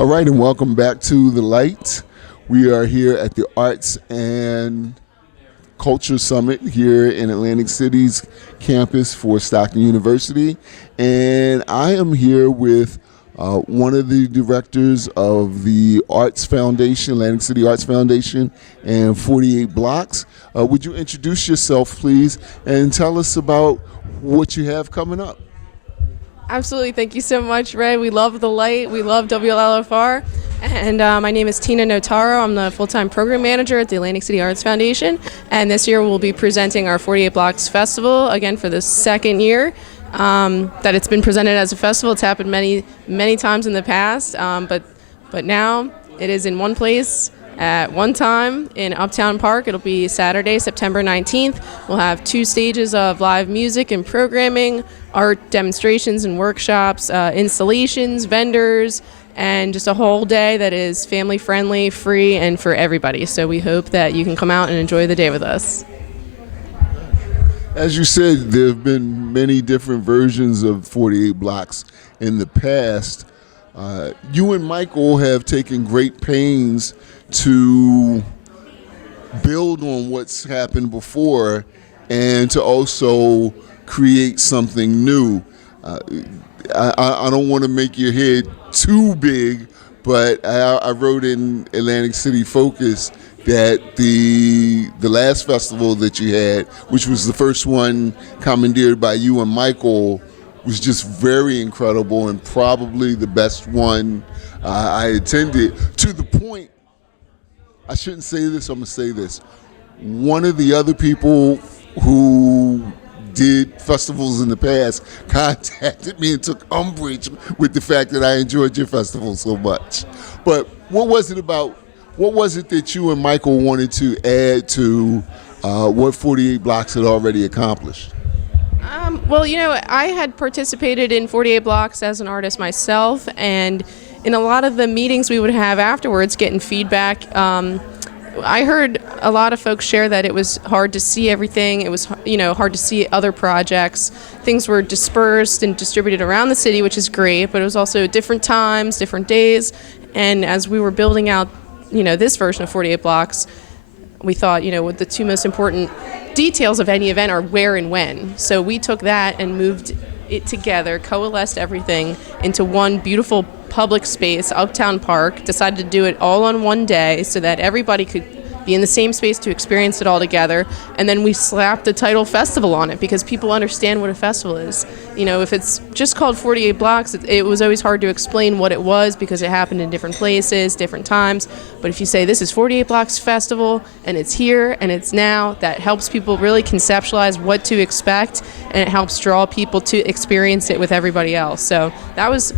All right, and welcome back to The Light. We are here at the Arts and Culture Summit here in Atlantic City's campus for Stockton University. And I am here with one of the directors of the Arts Foundation, Atlantic City Arts Foundation, and 48 Blocks. Would you introduce yourself, please, and tell us about what you have coming up? Absolutely. Thank you so much, Ray. We love The Light. We love WLFR. And my name is Tina Notaro. I'm the full-time program manager at the Atlantic City Arts Foundation. And this year we'll be presenting our 48 Blocks Festival, again, for the second year that it's been presented as a festival. It's happened many, many times in the past, but now it is in one place at one time in Uptown Park. It'll be Saturday, September 19th. We'll have 2 stages of live music and programming, art demonstrations and workshops, installations, vendors, and just a whole day that is family friendly, free, and for everybody. So we hope that you can come out and enjoy the day with us. As you said, there have been many different versions of 48 Blocks in the past. You and Michael have taken great pains to build on what's happened before and to also create something new. I don't want to make your head too big, but I wrote in Atlantic City Focus that the last festival that you had, which was the first one commandeered by you and Michael, was just very incredible and probably the best one I attended, to the point, I shouldn't say this, I'm going to say this. One of the other people who did festivals in the past contacted me and took umbrage with the fact that I enjoyed your festival so much. But what was it that you and Michael wanted to add to what 48 Blocks had already accomplished? Well, I had participated in 48 Blocks as an artist myself, and in a lot of the meetings we would have afterwards, getting feedback, I heard a lot of folks share that it was hard to see everything. It was, hard to see other projects. Things were dispersed and distributed around the city, which is great, but it was also different times, different days. And as we were building out, this version of 48 Blocks, we thought, what the 2 most important details of any event are where and when. So we took that and moved it together, coalesced everything into one beautiful public space, Uptown Park, decided to do it all on one day so that everybody could be in the same space to experience it all together. And then we slapped the title festival on it because people understand what a festival is. If it's just called 48 Blocks, it was always hard to explain what it was because it happened in different places, different times. But if you say this is 48 Blocks Festival and it's here and it's now, that helps people really conceptualize what to expect, and it helps draw people to experience it with everybody else. So that was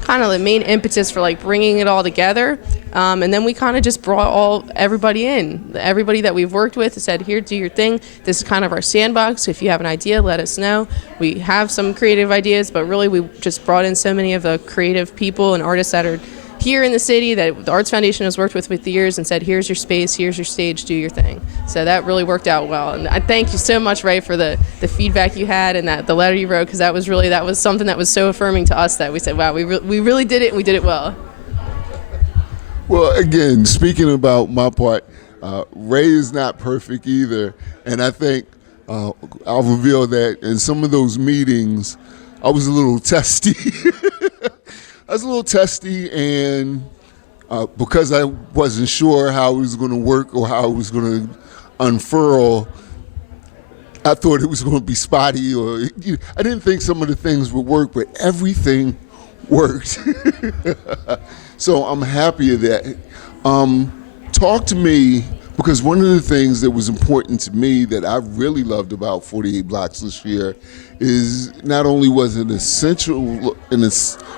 kind of the main impetus for bringing it all together, and then we kind of just brought everybody in. Everybody that we've worked with said, here, do your thing. This is kind of our sandbox. If you have an idea, let us know. We have some creative ideas, but really we just brought in so many of the creative people and artists that are here in the city that the Arts Foundation has worked with the years, and said, here's your space, here's your stage, do your thing. So that really worked out well. And I thank you so much, Ray, for the feedback you had and the letter you wrote, because that was something that was so affirming to us that we said, wow, we really did it, and we did it well. Well, again, speaking about my part, Ray is not perfect either. And I think I'll reveal that in some of those meetings, I was a little testy. And because I wasn't sure how it was going to work or how it was going to unfurl, I thought it was going to be spotty, or I didn't think some of the things would work, but everything worked. So I'm happy of that. Talk to me, because one of the things that was important to me that I really loved about 48 Blocks this year is not only was it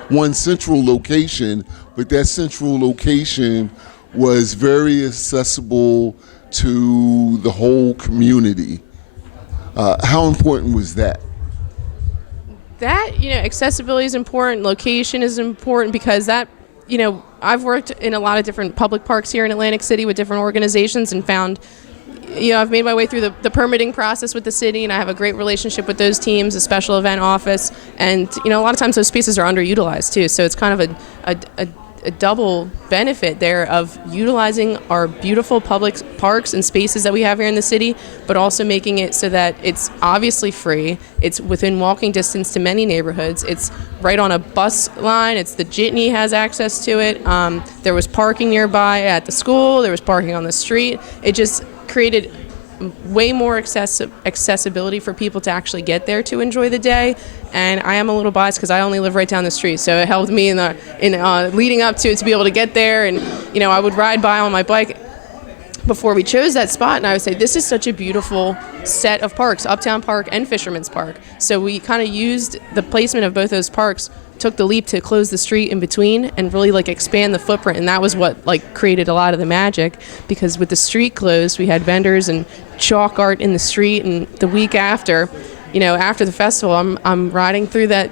one central location, but that central location was very accessible to the whole community. How important was that? Accessibility is important, location is important, because that, I've worked in a lot of different public parks here in Atlantic City with different organizations and found, I've made my way through the permitting process with the city, and I have a great relationship with those teams, the special event office, and, a lot of times those spaces are underutilized too, so it's kind of a double benefit there of utilizing our beautiful public parks and spaces that we have here in the city, but also making it so that it's obviously free. It's within walking distance to many neighborhoods. It's right on a bus line. It's the jitney has access to it. There was parking nearby at the school. There was parking on the street. It just created way more accessibility for people to actually get there to enjoy the day. And I am a little biased because I only live right down the street, so it helped me in leading up to it to be able to get there. And I would ride by on my bike before we chose that spot, and I would say this is such a beautiful set of parks, Uptown Park and Fisherman's Park. So we kind of used the placement of both those parks, took the leap to close the street in between and really expand the footprint, and that was what created a lot of the magic, because with the street closed, we had vendors and chalk art in the street. And the week after, after the festival, I'm riding through that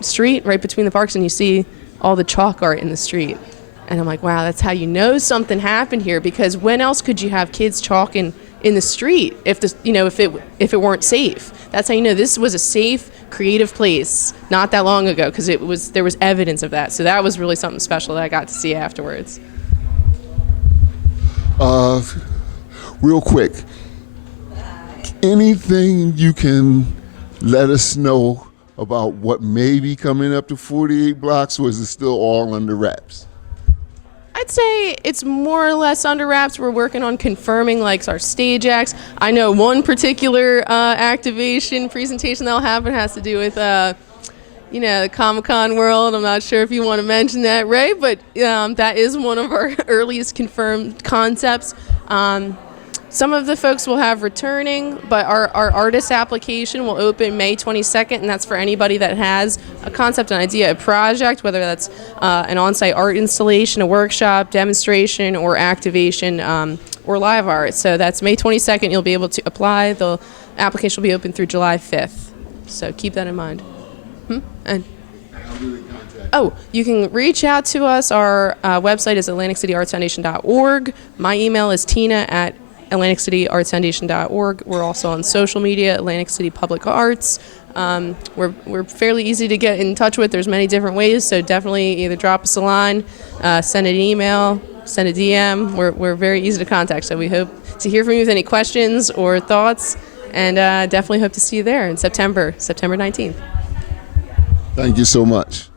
street right between the parks, and you see all the chalk art in the street, and I'm like, wow, that's how you know something happened here, because when else could you have kids chalking in the street if it weren't safe? That's how you know this was a safe, creative place not that long ago, because there was evidence of that. So that was really something special that I got to see afterwards. Real quick, anything you can let us know about what may be coming up to 48 blocks, or is it still all under wraps? I'd say it's more or less under wraps. We're working on confirming our stage acts. I know one particular activation presentation that'll happen has to do with the Comic-Con world. I'm not sure if you want to mention that, Ray, but that is one of our earliest confirmed concepts. Some of the folks will have returning, but our artist application will open May 22nd, and that's for anybody that has a concept, an idea, a project, whether that's an on-site art installation, a workshop, demonstration, or activation, or live art. So that's May 22nd. You'll be able to apply. The application will be open through July 5th. So keep that in mind. And you can reach out to us. Our website is AtlanticCityArtsFoundation.org. My email is tina@AtlanticCityArtsFoundation.org. We're also on social media, Atlantic City Public Arts. We're fairly easy to get in touch with. There's many different ways, so definitely either drop us a line, send an email, send a DM. We're very easy to contact, so we hope to hear from you with any questions or thoughts, and definitely hope to see you there in September 19th. Thank you so much.